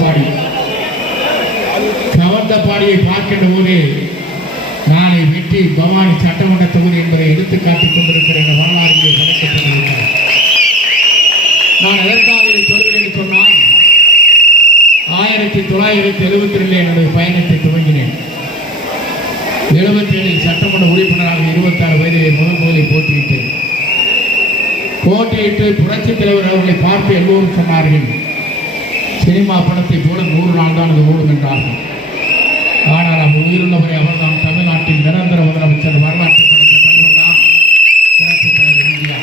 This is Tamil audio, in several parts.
பாடி கவர்ந்தபாடியை பார்க்கின்ற போது நாளை வெற்றி பவானி சட்டமன்ற தொகுதி என்பதை எடுத்து காட்டிக் கொண்டிருக்கிற இந்த வரலாறு நான் எதற்காக இதை சொல்கிறேன் சொன்னால் ஆயிரத்தி தொள்ளாயிரத்தி எழுபத்தி ரெண்டில் என்னுடைய பயணத்தை துவங்கினேன். எழுபத்தி ஏழில் சட்டமன்ற உறுப்பினராக இருபத்தாறு வயதிலே முதல் முதலில் போட்டியிட்டேன். போட்டியிட்டு புரட்சித் தலைவர் அவர்களை பார்த்து எல்லோரும் சொன்னார்கள் சினிமா படத்தை போல நூறு நாள் தான் அது ஓடும் என்றார்கள். ஆனால் அவர் உயிருள்ளவரை அவர்தான் தமிழ்நாட்டின் நிரந்தர முதலமைச்சர் வரலாற்று படைத்த தலைவர் தான் புரட்சித் தலைவர் இந்தியா.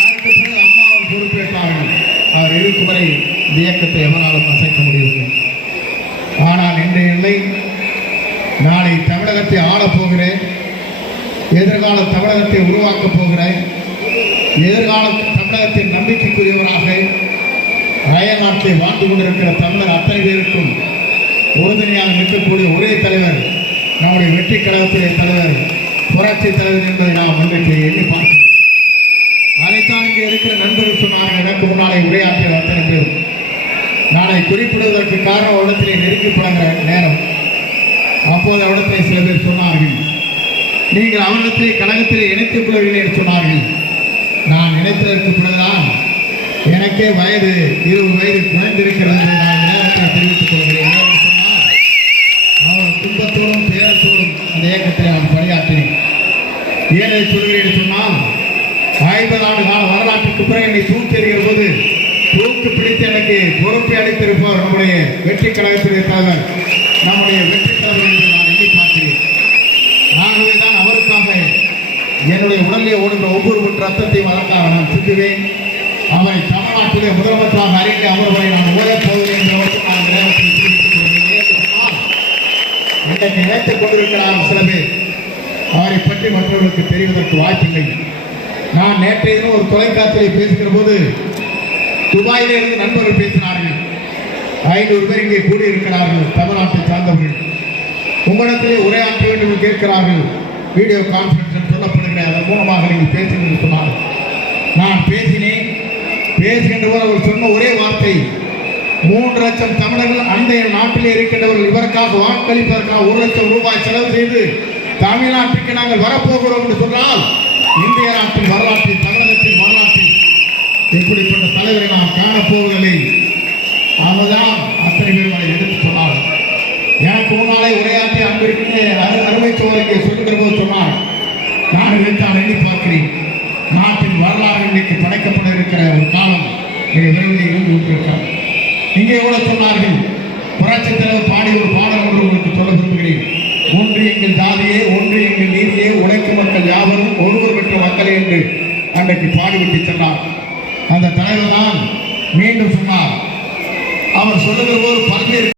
அதற்கு பிறகு அம்மா அவர் பொறுப்பேற்றார்கள் அவர் இருக்கும் வரை இந்த இயக்கத்தை எவராலும் அசைக்க முடியவில்லை. ஆனால் இன்றைய நிலை நாளை தமிழகத்தை ஆளப் போகிறேன். எதிர்கால தமிழகத்தை உருவாக்கப் போகிறேன். எதிர்கால தமிழகத்தின் நம்பிக்கைக்குரியவராக அயல்நாட்டிலே வாழ்ந்து கொண்டிருக்கிற தமிழர் அத்தனை பேருக்கும் உறுதுணையாக நிற்கக்கூடிய ஒரே தலைவர் நம்முடைய வெற்றி கழகத்திலே தலைவர் புரட்சி தலைவர் என்பதை நாம் இன்றைக்கு எண்ணி பார்க்கிறோம். அதைத்தான் இங்கே இருக்கிற நண்பர்கள் சொன்னார்கள் எனக்கு முன்னாலே உரையாற்றிய அத்தனை பேரும். நாளை குறிப்பிடுவதற்கு காரணம் இடத்திலே நெருங்கி பழகிற நேரம். அப்போது அவரிடத்திலே சில பேர் சொன்னார்கள் நீங்கள் அவரிடத்திலே கழகத்திலே இணைத்துக் கொள்வீர்கள் என்று சொன்னார்கள். நான் நினைத்ததற்கு பிறகு எனக்கே வயது இருபது வயது குறைந்திருக்கிறது நான் நேரத்தில் தெரிவித்துக் கொள்கிறேன். சொன்னால் துன்பத்தோடும் பேரத்தோடும் அந்த இயக்கத்தில் நான் பணியாற்றினேன். ஏனை சொல்கிறேன் என்று சொன்னால் ஐம்பது ஆண்டு கால வரலாற்றுக்கு பிறகு என்னை தூக்கறிகிற போது தூக்கு பிடித்து எனக்கு பொறுப்பை அளித்திருப்பவர் நம்முடைய வெற்றி கழகத்திலே தலைவர் நம்முடைய வெற்றி தலைவர் என்று நான் எண்ணி பார்க்கிறேன். ஆகவே தான் அவருக்காக என்னுடைய உடலில் ஓடுகிற ஒவ்வொரு ரத்தத்தையும் அதற்காக நான் சுற்றுவேன் அவரை தமிழ்நாட்டிலே முதலமைச்சராக அறிந்து அவர்களை நான் ஓடப் போகிறேன் நான் இன்றைக்கு நினைத்துக் கொண்டிருக்கிறார் சில பேர். அவரை பற்றி மற்றவர்களுக்கு தெரிவதற்கு வாய்ப்பில்லை. நான் நேற்றைய தினம் ஒரு தொலைக்காட்சியை பேசுகிற போது துபாயிலே இருந்து நண்பர்கள் பேசினார்கள். ஐநூறு பேர் இங்கே கூடியிருக்கிறார்கள் தமிழ்நாட்டை சார்ந்தவர்கள். உங்களிடத்திலே உரையாற்ற வேண்டும் என்று கேட்கிறார்கள். வீடியோ கான்பரன்ஸ் என்று சொல்லப்படுகிற அதன் மூலமாக நீங்கள் பேசுங்கள் சொன்னார்கள். நான் பேசினேன். பேசுகின்ற போது அவர் சொன்ன ஒரே வார்த்தை மூன்று லட்சம் தமிழர்கள் அண்டைய நாட்டிலே இருக்கின்றவர்கள் இவருக்காக வாக்களிப்பதற்காக ஒரு லட்சம் ரூபாய் செலவு செய்து தமிழ்நாட்டுக்கு நாங்கள் வரப்போகிறோம் என்று சொன்னால் இந்திய நாட்டின் வரலாற்றில் தமிழகத்தின் வரலாற்றில் இப்படிப்பட்ட தலைவரை நாம் காணப்போவதில்லை. அவர்தான் அத்தனை பேர் அதை எடுத்து சொன்னார். எனக்கு முன்னாலே உரையாற்றி அங்கிருக்கிற அரு- அருமை சோழருக்கு சொல்லுகிற போது சொன்னார் நான் நினைத்தால் எண்ணி பார்க்கிறேன். நாட்டின் வரலாறு இன்றைக்கு படைக்கப்பட இருக்கிற ஒரு காலம் விரைவில் இருந்து இங்கே கூட சொன்னார்கள் புரட்சி தலைவர் பாடி ஒரு பாடல் ஒன்று உங்களுக்கு சொல்ல விரும்புகிறேன். ஒன்று எங்கள் ஜாதியே ஒன்று எங்கள் நீதியே உழைக்கும் மக்கள் யாவரும் ஒருவர் பெற்ற மக்களே என்று அன்றைக்கு பாடிவிட்டு சொன்னார் அந்த தலைவர் தான் மீண்டும் சொன்னார். அவர் சொல்லுகிற போது பல்வேறு